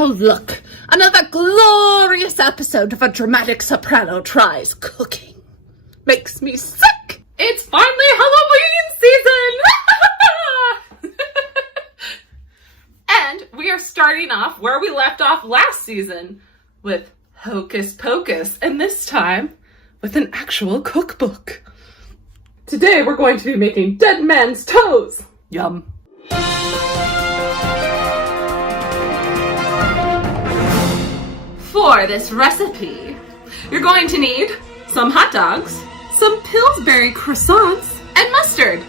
Oh, look, another glorious episode of a dramatic soprano tries cooking. Makes me sick. It's finally Halloween season! And we are starting off where we left off last season with Hocus Pocus, and this time with an actual cookbook. Today we're going to be making dead man's toes. Yum. For this recipe, you're going to need some hot dogs, some Pillsbury croissants, and mustard.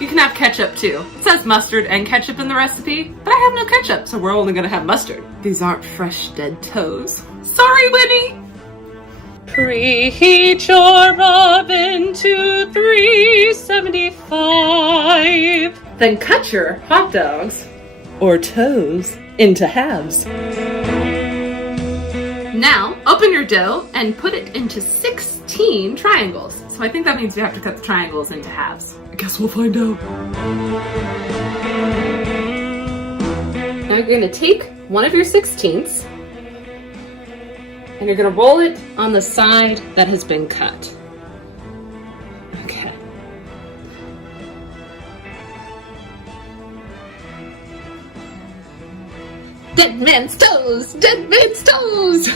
You can have ketchup too. It says mustard and ketchup in the recipe, but I have no ketchup, so we're only gonna have mustard. These aren't fresh dead toes. Sorry, Winnie! Preheat your oven to 375. Then cut your hot dogs, or toes, into halves. Now, open your dough and put it into 16 triangles. So I think that means you have to cut the triangles into halves. I guess we'll find out. Now you're gonna take one of your 16ths and you're gonna roll it on the side that has been cut. Okay. Dead man's toes! Dead man's toes!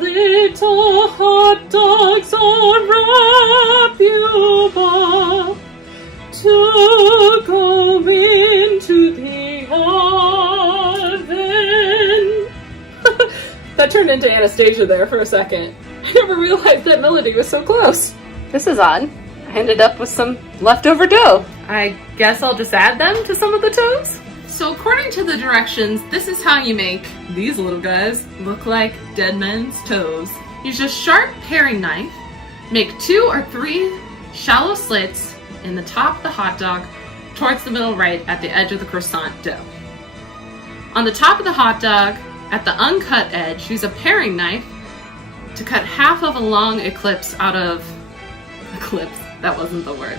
Little hot dogs all wrap you up to go into the oven. That turned into Anastasia there for a second. I never realized that melody was so close. This is odd. I ended up with some leftover dough. I guess I'll just add them to some of the toes. So according to the directions, this is how you make these little guys look like dead men's toes. Use a sharp paring knife, make 2 or 3 shallow slits in the top of the hot dog towards the middle right at the edge of the croissant dough. On the top of the hot dog, at the uncut edge, use a paring knife to cut half of a long ellipse out of... Ellipse, that wasn't the word.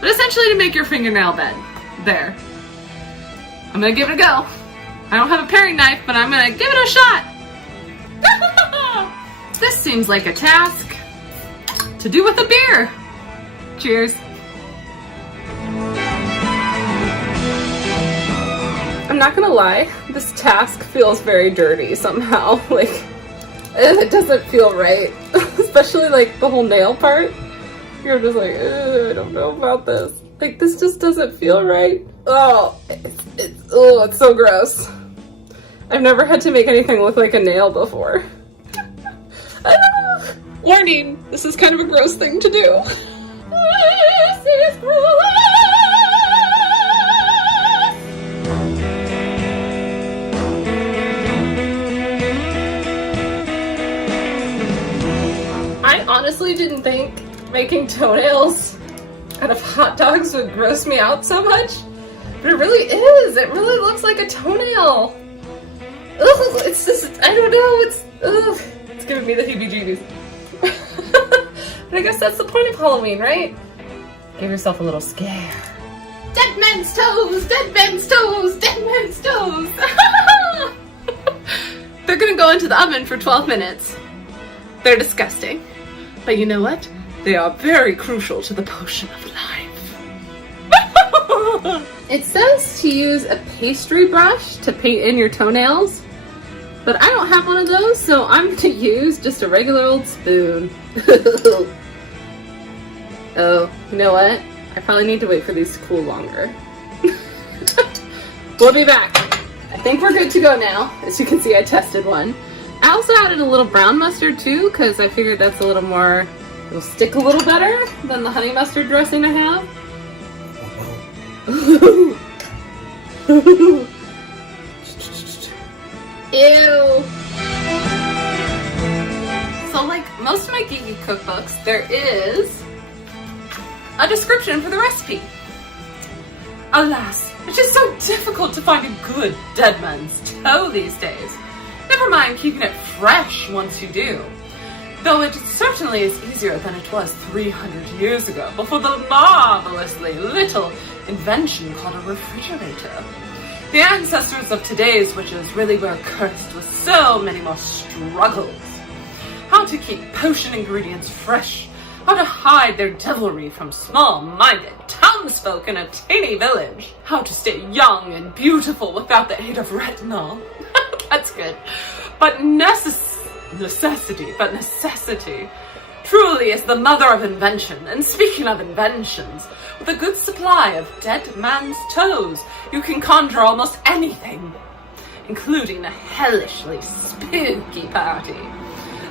But essentially to make your fingernail bed. There. I'm gonna give it a go. I don't have a paring knife, but I'm gonna give it a shot. This seems like a task to do with a beer. Cheers. I'm not gonna lie, this task feels very dirty somehow. Like, it doesn't feel right. Especially like the whole nail part. You're just like, I don't know about this. Like, this just doesn't feel right. Oh, it's so gross. I've never had to make anything look like a nail before. Warning, this is kind of a gross thing to do. This is gross. I honestly didn't think making toenails out of hot dogs would gross me out so much, but it really is. It really looks like a toenail. Ugh, it's just, I don't know, it's giving me the heebie-jeebies. But I guess that's the point of Halloween, right? Give yourself a little scare. Dead men's toes! Dead men's toes! Dead men's toes! They're gonna go into the oven for 12 minutes. They're disgusting. But you know what? They are very crucial to the potion of life. It says to use a pastry brush to paint in your toenails, but I don't have one of those, so I'm going to use just a regular old spoon. Oh, you know what? I probably need to wait for these to cool longer. We'll be back. I think we're good to go now. As you can see, I tested one. I also added a little brown mustard too, because I figured that's a little more... It'll stick a little better than the honey mustard dressing I have. Ew. So like most of my geeky cookbooks, there is a description for the recipe. Alas, it's just so difficult to find a good dead man's toe these days. Never mind keeping it fresh once you do. Though it certainly is easier than it was 300 years ago, before the marvelously little invention called a refrigerator. The ancestors of today's witches really were cursed with so many more struggles. How to keep potion ingredients fresh, how to hide their devilry from small-minded townsfolk in a teeny village, how to stay young and beautiful without the aid of retinol. That's good. But necessity truly is the mother of invention. And speaking of inventions, with a good supply of dead man's toes, you can conjure almost anything, including a hellishly spooky party.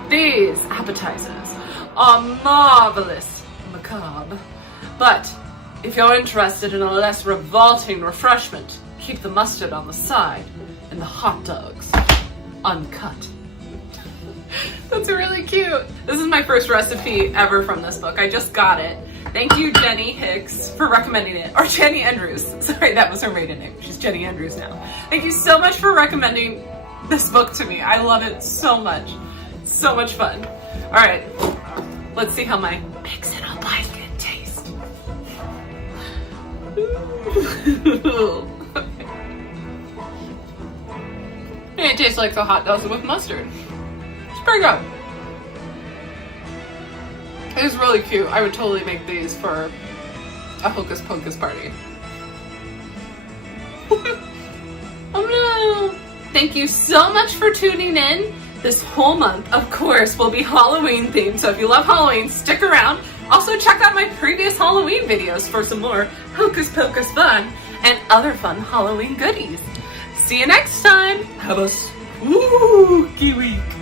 These appetizers are marvelous macabre, but if you're interested in a less revolting refreshment, keep the mustard on the side and the hot dogs uncut. That's really cute. This is my first recipe ever from this book. I just got it. Thank you, Jenny Hicks, for recommending it. Or Jenny Andrews. Sorry, that was her maiden name. She's Jenny Andrews now. Thank you so much for recommending this book to me. I love it so much. It's so much fun. All right, let's see how my mix it up blanket tastes. It tastes like the hot dogs with mustard. It's pretty good. It is really cute. I would totally make these for a Hocus Pocus party. Oh no! Thank you so much for tuning in. This whole month, of course, will be Halloween themed, so if you love Halloween, stick around. Also, check out my previous Halloween videos for some more Hocus Pocus fun and other fun Halloween goodies. See you next time! Have a spooky week!